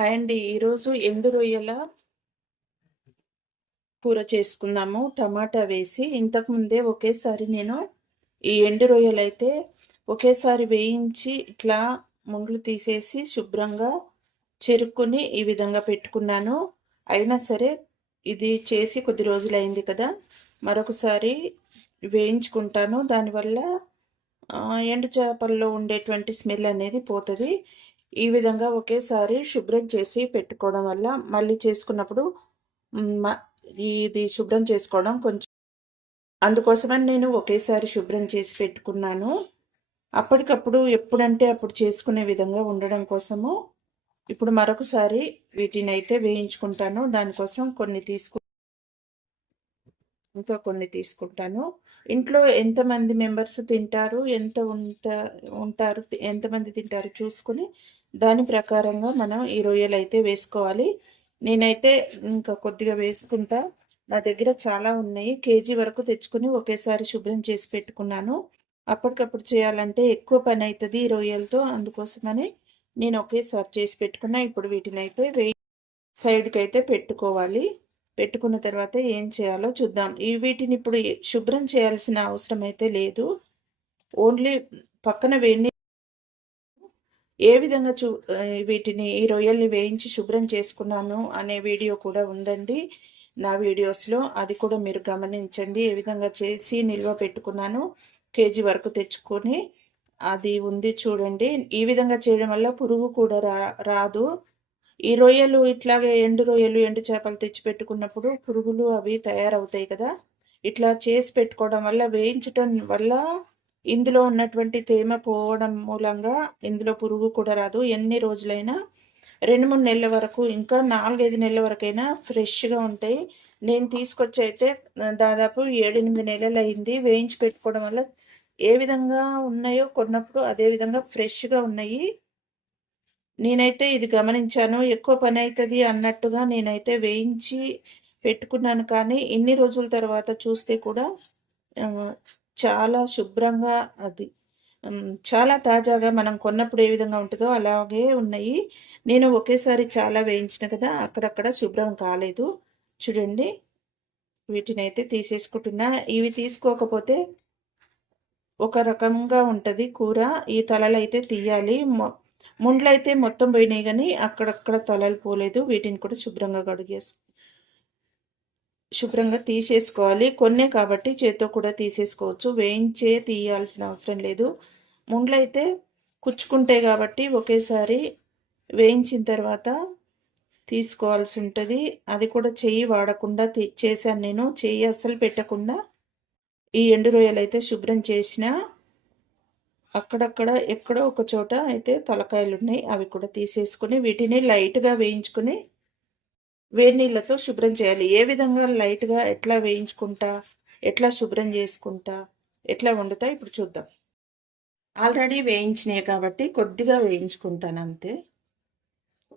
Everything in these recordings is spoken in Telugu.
హాయ్ అండి. ఈరోజు ఎండు రొయ్యల కూర చేసుకుందాము. టమాటా వేసి ఇంతకుముందే ఒకేసారి నేను ఈ ఎండు రొయ్యలు అయితే ఒకేసారి వేయించి ఇట్లా ముండ్లు తీసేసి శుభ్రంగా చెరుక్కుని ఈ విధంగా పెట్టుకున్నాను. అయినా సరే ఇది చేసి కొద్ది రోజులైంది కదా. మరొకసారి వేయించుకుంటాను. దానివల్ల ఎండు చేపల్లో ఉండేటువంటి స్మెల్ అనేది పోతుంది. ఈ విధంగా ఒకేసారి శుభ్రం చేసి పెట్టుకోవడం వల్ల మళ్ళీ చేసుకున్నప్పుడు మ- ఇది శుభ్రం చేసుకోవడం కొంచెం అందుకోసమని నేను ఒకేసారి శుభ్రం చేసి పెట్టుకున్నాను. అప్పటికప్పుడు ఎప్పుడంటే అప్పుడు చేసుకునే విధంగా ఉండడం కోసము ఇప్పుడు మరొకసారి వీటిని అయితే వేయించుకుంటాను. దానికోసం కొన్ని తీసుకు ఇంకా కొన్ని తీసుకుంటాను. ఇంట్లో ఎంతమంది మెంబర్స్ తింటారు? ఎంత ఉంటా ఉంటారు? ఎంతమంది తింటారు? చూసుకుని దాని ప్రకారంగా మనం ఈ రొయ్యలు అయితే వేసుకోవాలి. నేనైతే ఇంకా కొద్దిగా వేసుకుంటా. నా దగ్గర చాలా ఉన్నాయి. కేజీ వరకు తెచ్చుకుని ఒకేసారి శుభ్రం చేసి పెట్టుకున్నాను. అప్పటికప్పుడు చేయాలంటే ఎక్కువ పని అవుతుంది ఈ రొయ్యలతో. అందుకోసమని నేను ఒకేసారి చేసి పెట్టుకున్నా. ఇప్పుడు వీటిని అయితే వేయి సైడ్కి అయితే పెట్టుకోవాలి. పెట్టుకున్న తర్వాత ఏం చేయాలో చూద్దాం. ఈ వీటిని ఇప్పుడు శుభ్రం చేయాల్సిన అవసరం అయితే లేదు. ఓన్లీ పక్కన వేడి ఏ విధంగా చూ వీటిని ఈ రొయ్యల్ని వేయించి శుభ్రం చేసుకున్నాను అనే వీడియో కూడా ఉందండి. నా వీడియోస్లో అది కూడా మీరు గమనించండి. ఏ విధంగా చేసి నిల్వ పెట్టుకున్నాను కేజీ వరకు తెచ్చుకొని అది ఉంది చూడండి. ఈ విధంగా చేయడం వల్ల పురుగు కూడా రా రాదు. ఈ రొయ్యలు ఇట్లాగే ఎండు రొయ్యలు ఎండు చేపలు తెచ్చి పెట్టుకున్నప్పుడు పురుగులు అవి తయారవుతాయి కదా. ఇట్లా చేసి పెట్టుకోవడం వల్ల వేయించటం వల్ల ఇందులో ఉన్నటువంటి తేమ పోవడం మూలంగా ఇందులో పురుగు కూడా రాదు. ఎన్ని రోజులైనా రెండు మూడు నెలల వరకు ఇంకా నాలుగైదు నెలల వరకైనా ఫ్రెష్గా ఉంటాయి. నేను తీసుకొచ్చి అయితే దాదాపు ఏడెనిమిది నెలలు అయింది. వేయించి పెట్టుకోవడం వల్ల ఏ విధంగా ఉన్నాయో కొన్నప్పుడు అదే విధంగా ఫ్రెష్గా ఉన్నాయి. నేనైతే ఇది గమనించాను. ఎక్కువ పని అవుతుంది అన్నట్టుగా నేనైతే వేయించి పెట్టుకున్నాను. కానీ ఇన్ని రోజుల తర్వాత చూస్తే కూడా చాలా శుభ్రంగా అది చాలా తాజాగా మనం కొన్నప్పుడు ఏ విధంగా ఉంటుందో అలాగే ఉన్నాయి. నేను ఒకేసారి చాలా వేయించిన కదా అక్కడక్కడ శుభ్రం కాలేదు. చూడండి వీటిని అయితే తీసేసుకుంటున్నా. ఇవి తీసుకోకపోతే ఒక రకంగా ఉంటుంది కూర. ఈ తలలు అయితే తీయాలి. ముండ్లు అయితే మొత్తం పోయినాయి కానీ అక్కడక్కడ తలలు పోలేదు. వీటిని కూడా శుభ్రంగా కడిగేసు శుభ్రంగా తీసేసుకోవాలి. కొన్నే కాబట్టి చేత్తో కూడా తీసేసుకోవచ్చు. వేయించే తీయాల్సిన అవసరం లేదు. ముండ్లు అయితే కుచ్చుకుంటాయి కాబట్టి ఒకేసారి వేయించిన తర్వాత తీసుకోవాల్సి ఉంటుంది. అది కూడా చెయ్యి వాడకుండా తీ- చేశాను నేను. చెయ్యి అస్సలు పెట్టకుండా ఈ ఎండు రొయ్యలు అయితే శుభ్రం చేసిన అక్కడక్కడ ఎక్కడో ఒక చోట అయితే తలకాయలు ఉన్నాయి అవి కూడా తీసేసుకుని వీటిని లైట్గా వేయించుకుని వేడి నీళ్ళతో శుభ్రం చేయాలి. ఏ విధంగా లైట్గా ఎట్లా వేయించుకుంటా ఎట్లా శుభ్రం చేసుకుంటా ఎట్లా వండుతా ఇప్పుడు చూద్దాం. ఆల్రెడీ వేయించినాయి కాబట్టి కొద్దిగా వేయించుకుంటాను అంతే.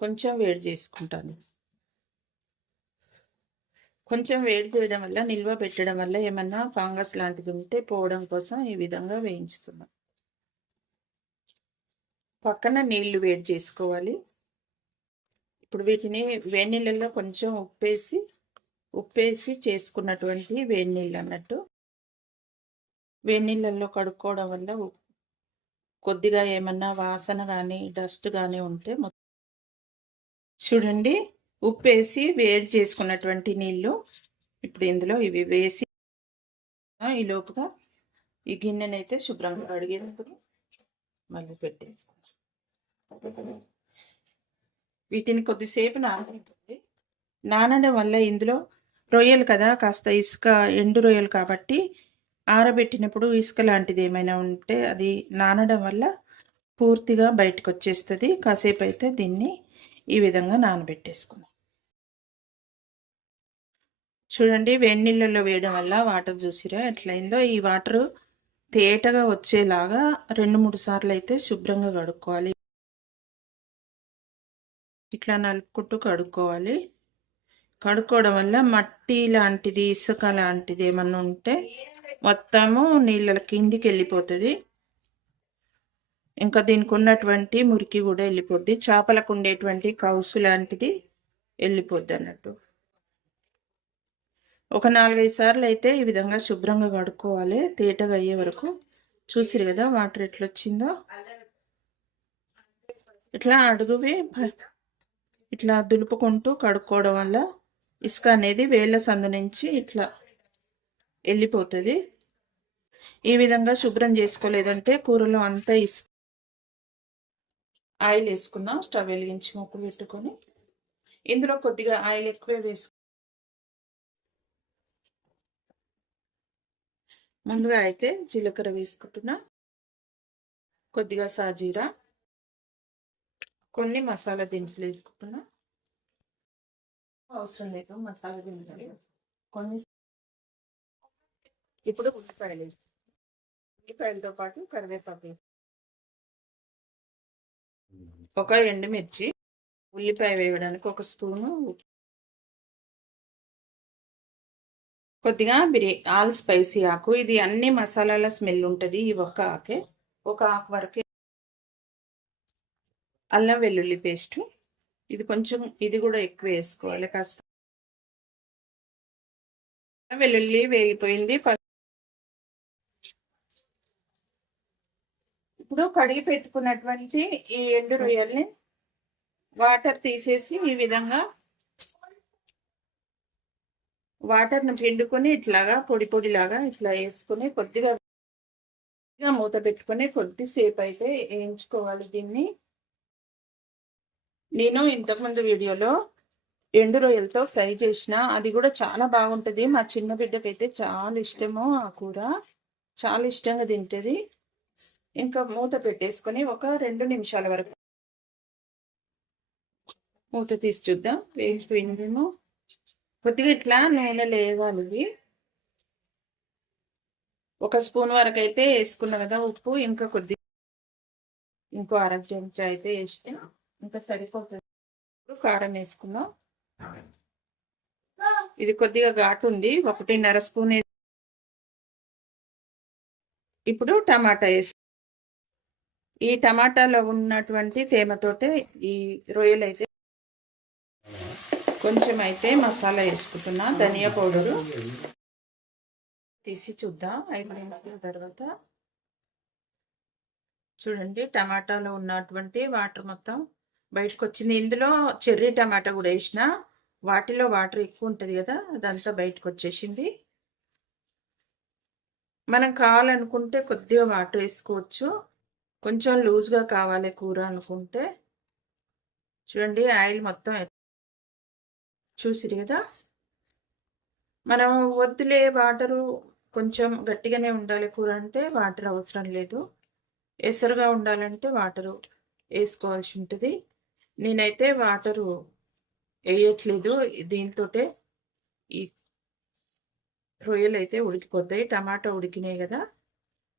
కొంచెం వేడి చేసుకుంటాను. కొంచెం వేడి చేయడం వల్ల నిల్వ పెట్టడం వల్ల ఏమన్నా ఫంగస్ లాంటిది ఉంటే పోవడం కోసం ఈ విధంగా వేయించుతున్నాం. పక్కన నీళ్ళు వేడి చేసుకోవాలి. ఇప్పుడు వీటిని వేడి కొంచెం ఉప్పేసి ఉప్పేసి చేసుకున్నటువంటి వేడి నీళ్ళు అన్నట్టు. వేడి కడుక్కోవడం వల్ల కొద్దిగా ఏమన్నా వాసన కానీ డస్ట్ కానీ ఉంటే చూడండి ఉప్పేసి వేడి చేసుకున్నటువంటి నీళ్ళు ఇప్పుడు ఇందులో ఇవి వేసి ఈ లోపుగా ఈ గిన్నెనైతే శుభ్రంగా కడిగేసుకుని మళ్ళీ పెట్టేసుకున్నాం వీటిని కొద్దిసేపు నానబెట్టాలి నానడం వల్ల ఇందులో రొయ్యలు కదా కాస్త ఇసుక ఎండు రొయ్యలు కాబట్టి ఆరబెట్టినప్పుడు ఇసుక లాంటిది ఏమైనా ఉంటే అది నానడం వల్ల పూర్తిగా బయటకు వచ్చేస్తుంది. కాసేపు అయితే దీన్ని ఈ విధంగా నానబెట్టేసుకున్నాం చూడండి వేడి నీళ్ళల్లో వేయడం వల్ల వాటర్ చూసిరా ఎట్లయిందో? ఈ వాటర్ తేటగా వచ్చేలాగా రెండు మూడు సార్లు అయితే శుభ్రంగా కడుక్కోవాలి. ఇట్లా నలుపుకుంటూ కడుక్కోవాలి. కడుక్కోవడం వల్ల మట్టి లాంటిది ఇసుక లాంటిది ఏమన్నా ఉంటే మొత్తము నీళ్ళ కిందికి వెళ్ళిపోతుంది. ఇంకా దీనికి ఉన్నటువంటి మురికి కూడా వెళ్ళిపోద్ది. చేపలకు ఉండేటువంటి కౌసు లాంటిది వెళ్ళిపోద్ది అన్నట్టు. ఒక నాలుగైదు సార్లు అయితే ఈ విధంగా శుభ్రంగా కడుక్కోవాలి. తేటగా అయ్యే వరకు. చూసిరు కదా వాటర్ ఎట్లా వచ్చిందో ఇట్లా అడుగువి ఇట్లా దులుపుకుంటూ కడుక్కోవడం వల్ల ఇసుక అనేది వేళ్ళ సందు నుంచి ఇట్లా వెళ్ళిపోతుంది. ఈ విధంగా శుభ్రం చేసుకోలేదంటే కూరలో అంతా ఇసుక ఆయిల్ వేసుకున్నాం. స్టవ్ వెలిగించి మొక్కు పెట్టుకొని ఇందులో కొద్దిగా ఆయిల్ ఎక్కువే వేసుకు ముందుగా అయితే జీలకర్ర వేసుకుంటున్నా. కొద్దిగా సాజీరా కొన్ని మసాలా దినుసులు వేసుకుంటున్నా. అవసరం లేదు మసాలా దినుసులు కొన్ని ఇప్పుడు ఉల్లిపాయలు ఉల్లిపాయలతో పాటు కరివేపాకు వేసి ఒక ఎండుమిర్చి ఉల్లిపాయ వేయడానికి ఒక స్పూను కొద్దిగా బిర్యా ఆల్ స్పైసీ ఆకు. ఇది అన్ని మసాలాల స్మెల్ ఉంటుంది ఈ ఒక్క ఆకే. ఒక ఆకు వరకే అల్లం వెల్లుల్లి పేస్ట్. ఇది కొంచెం ఇది కూడా ఎక్కువ వేసుకోవాలి. కాస్త వెల్లుల్లి వేగిపోయింది. ఇప్పుడు కడిగి పెట్టుకున్నటువంటి ఈ ఎండు రొయ్యల్ని వాటర్ తీసేసి ఈ విధంగా వాటర్ని పిండుకొని ఇట్లాగా పొడి పొడిలాగా ఇట్లా వేసుకొని కొద్దిగా మూత పెట్టుకొని కొద్దిసేపు అయితే వేయించుకోవాలి దీన్ని. నేను ఇంతకుముందు వీడియోలో ఎండు రొయ్యలతో ఫ్రై చేసిన అది కూడా చాలా బాగుంటుంది. మా చిన్న బిడ్డకైతే చాలా ఇష్టము ఆ కూర. చాలా ఇష్టంగా తింటుంది. ఇంకా మూత పెట్టేసుకొని ఒక రెండు నిమిషాల వరకు మూత తీసి చూద్దాం. వేసిపోయిందేమో కొద్దిగా ఇట్లా నూనె లేవాలి ఒక స్పూన్ వరకు అయితే వేసుకున్నా కదా ఉప్పు. ఇంకా కొద్ది ఇంకో అర చెంచా అయితే వేస్తే ఇంకా సరిపోతుంది. కారం వేసుకున్నాం ఇది కొద్దిగా ఘాటు ఉంది. ఒకటిన్నర స్పూన్ ఇప్పుడు టమాటా వేసు ఈ టమాటాలో ఉన్నటువంటి తేమతోటే ఈ రొయ్యలు అయితే కొంచెం అయితే మసాలా వేసుకుంటున్నా. ధనియా పౌడరు. తీసి చూద్దాం. ఐదు నిమిషాల తర్వాత చూడండి టమాటాలో ఉన్నటువంటి వాటర్ మొత్తం బయటకు వచ్చింది ఇందులో చెర్రీ టమాటా కూడా వేసిన వాటిలో వాటర్ ఎక్కువ ఉంటుంది కదా అదంతా బయటకు వచ్చేసింది మనం కావాలనుకుంటే కొద్దిగా వాటర్ వేసుకోవచ్చు. కొంచెం లూజ్గా కావాలి కూర అనుకుంటే. చూడండి ఆయిల్ మొత్తం చూసిరు కదా. మనం వద్దులే వాటరు కొంచెం గట్టిగానే ఉండాలి కూర అంటే వాటర్ అవసరం లేదు. ఎసరుగా ఉండాలంటే వాటరు వేసుకోవాల్సి ఉంటుంది. నేనైతే వాటరు వేయట్లేదు. దీంతో ఈ రొయ్యలు అయితే ఉడికిపోతాయి. టమాటా ఉడికినాయి కదా.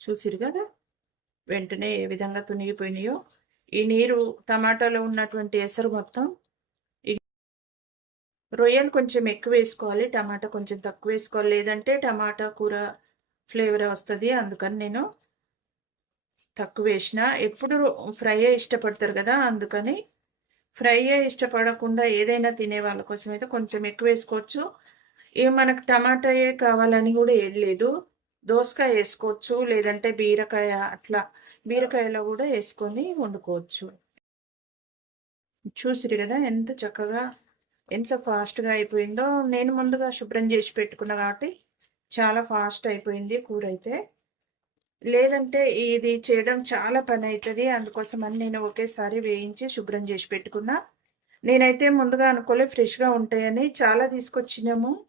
చూసిరు కదా? వెంటనే ఏ విధంగా తునిగిపోయినాయో. ఈ నీరు టమాటాలో ఉన్నటువంటి ఎసరు మొత్తం రొయ్యలు కొంచెం ఎక్కువ వేసుకోవాలి. టమాటా కొంచెం తక్కువ వేసుకోవాలి. లేదంటే టమాటా కూర ఫ్లేవర్ వస్తుంది. అందుకని నేను తక్కువ వేసిన. ఎప్పుడు ఫ్రై ఇష్టపడతారు కదా? అందుకని ఫ్రై ఇష్టపడకుండా ఏదైనా తినే వాళ్ళ కోసం అయితే కొంచెం ఎక్కువ వేసుకోవచ్చు ఇవి మనకు టమాటాయే కావాలని కూడా ఏం లేదు. దోసకాయ వేసుకోవచ్చు లేదంటే బీరకాయ అట్లా బీరకాయలో కూడా వేసుకొని వండుకోవచ్చు. చూసిరు కదా ఎంత చక్కగా ఎంత ఫాస్ట్గా అయిపోయిందో. నేను ముందుగా శుభ్రం చేసి పెట్టుకున్నా కాబట్టి చాలా ఫాస్ట్ అయిపోయింది కూర అయితే. లేదంటే ఇది చేయడం చాలా పని అవుతుంది అందుకోసమని నేను ఒకేసారి వేయించి శుభ్రం చేసి పెట్టుకున్నా. నేనైతే ముందుగా అనుకోలే ఫ్రెష్గా ఉంటాయని చాలా తీసుకొచ్చినాము.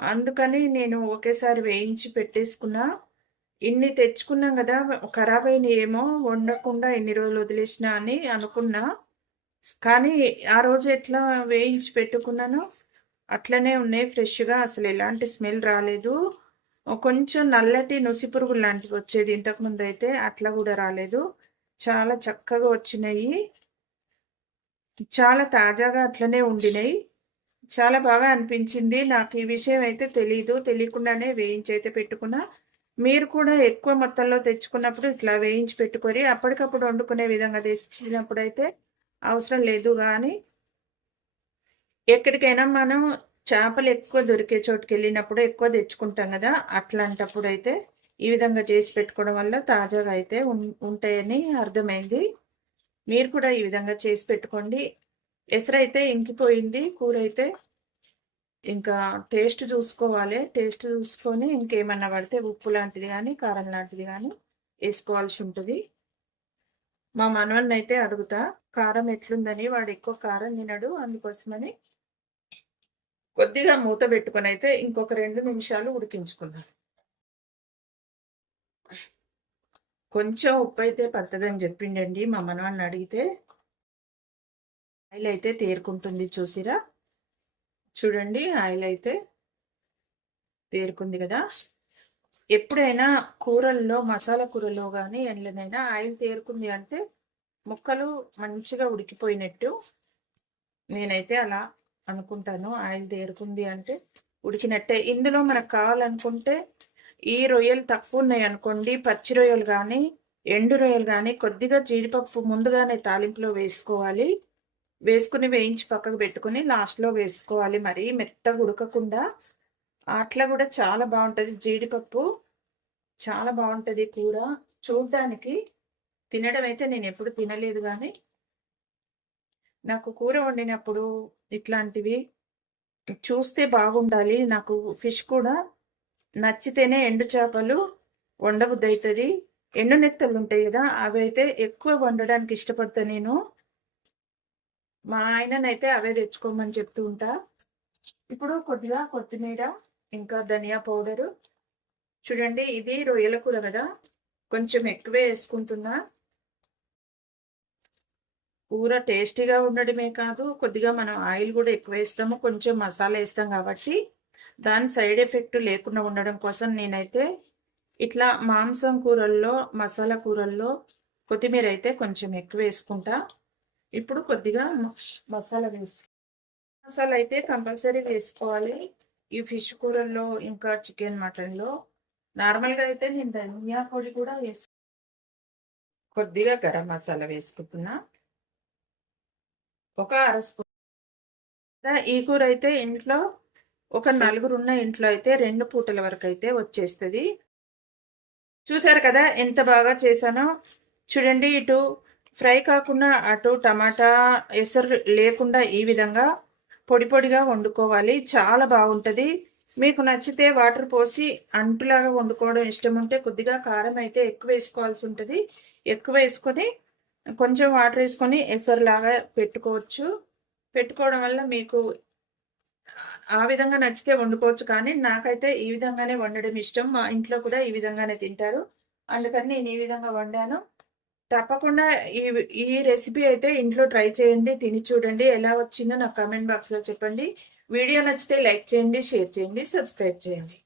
అందుకని నేను ఒకేసారి వేయించి పెట్టేసుకున్నా. ఇన్ని తెచ్చుకున్నాం కదా ఖరాబ్ ఏమో వండకుండా ఎన్ని రోజులు వదిలేసినా అని అనుకున్నా. కానీ ఆ రోజు ఎట్లా వేయించి పెట్టుకున్నానో అట్లనే ఉన్నాయి ఫ్రెష్గా. అసలు ఎలాంటి స్మెల్ రాలేదు. కొంచెం నల్లటి నుసి పురుగులు లాంటివి వచ్చేది ఇంతకుముందు అయితే అట్లా కూడా రాలేదు. చాలా చక్కగా వచ్చినాయి. చాలా తాజాగా అట్లనే ఉండినాయి. చాలా బాగా అనిపించింది. నాకు ఈ విషయం అయితే తెలీదు. తెలియకుండానే వేయించి అయితే పెట్టుకున్నా. మీరు కూడా ఎక్కువ మొత్తంలో తెచ్చుకున్నప్పుడు ఇట్లా వేయించి పెట్టుకొని అప్పటికప్పుడు వండుకునే విధంగా తెచ్చినప్పుడు అయితే అవసరం లేదు. కానీ ఎక్కడికైనా మనం చేపలు ఎక్కువ దొరికే చోటుకి వెళ్ళినప్పుడు ఎక్కువ తెచ్చుకుంటాం కదా. అట్లాంటప్పుడు అయితే ఈ విధంగా చేసి పెట్టుకోవడం వల్ల తాజాగా అయితే ఉంటాయని అర్థమైంది. మీరు కూడా ఈ విధంగా చేసి పెట్టుకోండి. ఎసరైతే ఇంకిపోయింది కూర అయితే ఇంకా టేస్ట్ చూసుకోవాలి. టేస్ట్ చూసుకొని ఇంకేమన్నా పడితే ఉప్పు లాంటిది కానీ కారం లాంటిది కానీ వేసుకోవాల్సి ఉంటుంది. మా మనవల్ని అయితే అడుగుతా కారం ఎట్లుందని? వాడు ఎక్కువ కారం తినడు అందుకోసమని కొద్దిగా మూత పెట్టుకొని అయితే ఇంకొక రెండు నిమిషాలు ఉడికించుకున్నాను కొంచెం ఉప్పు అయితే పడుతుందని చెప్పిండండి. మా మనవాడిని అడిగితే ఆయిల్ అయితే తేరుకుంటుంది చూసిరా? చూడండి ఆయిల్ అయితే తేరుకుంది కదా. ఎప్పుడైనా కూరల్లో మసాలా కూరలో కానీ ఎండ్లనైనా ఆయిల్ తేరుకుంది అంటే ముక్కలు మంచిగా ఉడికిపోయినట్టు నేనైతే అలా అనుకుంటాను. ఆయిల్ తేరుకుంది అంటే ఉడికినట్టే. ఇందులో మనకు కావాలనుకుంటే ఈ రొయ్యలు తక్కువ ఉన్నాయి అనుకోండి పచ్చి రొయ్యలు కానీ ఎండు రొయ్యలు కానీ కొద్దిగా జీడిపప్పు ముందుగానే తాలింపులో వేసుకోవాలి. వేసుకుని వేయించి పక్కకు పెట్టుకుని లాస్ట్లో వేసుకోవాలి. మరి మెత్తగా ఉడకకుండా. అట్లా కూడా చాలా బాగుంటుంది జీడిపప్పు. చాలా బాగుంటుంది కూర. చూడడానికి తినడం అయితే నేను ఎప్పుడు తినలేదు కానీ నాకు కూర వండినప్పుడు ఇట్లాంటివి చూస్తే బాగుండాలి. నాకు ఫిష్ కూడా నచ్చితేనే ఎండు చేపలు వండబుద్ది అవుతుంది ఎండు నెత్తలు ఉంటాయి కదా అవి అయితే ఎక్కువ వండడానికి ఇష్టపడతా నేను. మా ఆయననైతే అవే తెచ్చుకోమని చెప్తూ ఉంటా. ఇప్పుడు కొద్దిగా కొత్తిమీర ఇంకా ధనియా పౌడరు. చూడండి ఇది రొయ్యల కూర కదా కొంచెం ఎక్కువే వేసుకుంటున్నా. కూర టేస్టీగా ఉండడమే కాదు కొద్దిగా మనం ఆయిల్ కూడా ఎక్కువ వేస్తాము కొంచెం మసాలా వేస్తాం కాబట్టి దాని సైడ్ ఎఫెక్ట్ లేకుండా ఉండడం కోసం నేనైతే ఇట్లా మాంసం కూరల్లో మసాలా కూరల్లో కొత్తిమీర అయితే కొంచెం ఎక్కువ వేసుకుంటా. ఇప్పుడు కొద్దిగా మసాలా వేసు మసాలా అయితే కంపల్సరీ వేసుకోవాలి. ఈ ఫిష్ కూరల్లో ఇంకా చికెన్ మటన్లో నార్మల్గా అయితే నేను ధనియా పొడి కూడా వేసు కొద్దిగా గరం మసాలా వేసుకుంటున్నా. ఒక అర స్పూన్ ఈ కూర అయితే ఇంట్లో ఒక నలుగురు ఉన్న ఇంట్లో అయితే రెండు పూటల వరకు అయితే వచ్చేస్తుంది. చూసారు కదా ఎంత బాగా చేశానో? చూడండి ఇటు ఫ్రై కాకుండా అటు టమాటా ఎసరు లేకుండా ఈ విధంగా పొడి పొడిగా వండుకోవాలి. చాలా బాగుంటుంది. మీకు నచ్చితే వాటర్ పోసి అంటులాగా వండుకోవడం ఇష్టం ఉంటే కొద్దిగా కారం అయితే ఎక్కువ వేసుకోవాల్సి ఉంటుంది. ఎక్కువ వేసుకొని కొంచెం వాటర్ వేసుకొని ఎసరులాగా పెట్టుకోవచ్చు. పెట్టుకోవడం వల్ల మీకు ఆ విధంగా నచ్చితే వండుకోవచ్చు. కానీ నాకైతే ఈ విధంగానే వండడం ఇష్టం. మా ఇంట్లో కూడా ఈ విధంగానే తింటారు. అందుకని నేను ఈ విధంగా వండాను. తప్పకుండా ఈ ఈ రెసిపీ అయితే ఇంట్లో ట్రై చేయండి తిని చూడండి. ఎలా వచ్చిందో నాకు కామెంట్ బాక్స్లో చెప్పండి. వీడియో నచ్చితే లైక్ చేయండి షేర్ చేయండి సబ్స్క్రైబ్ చేయండి.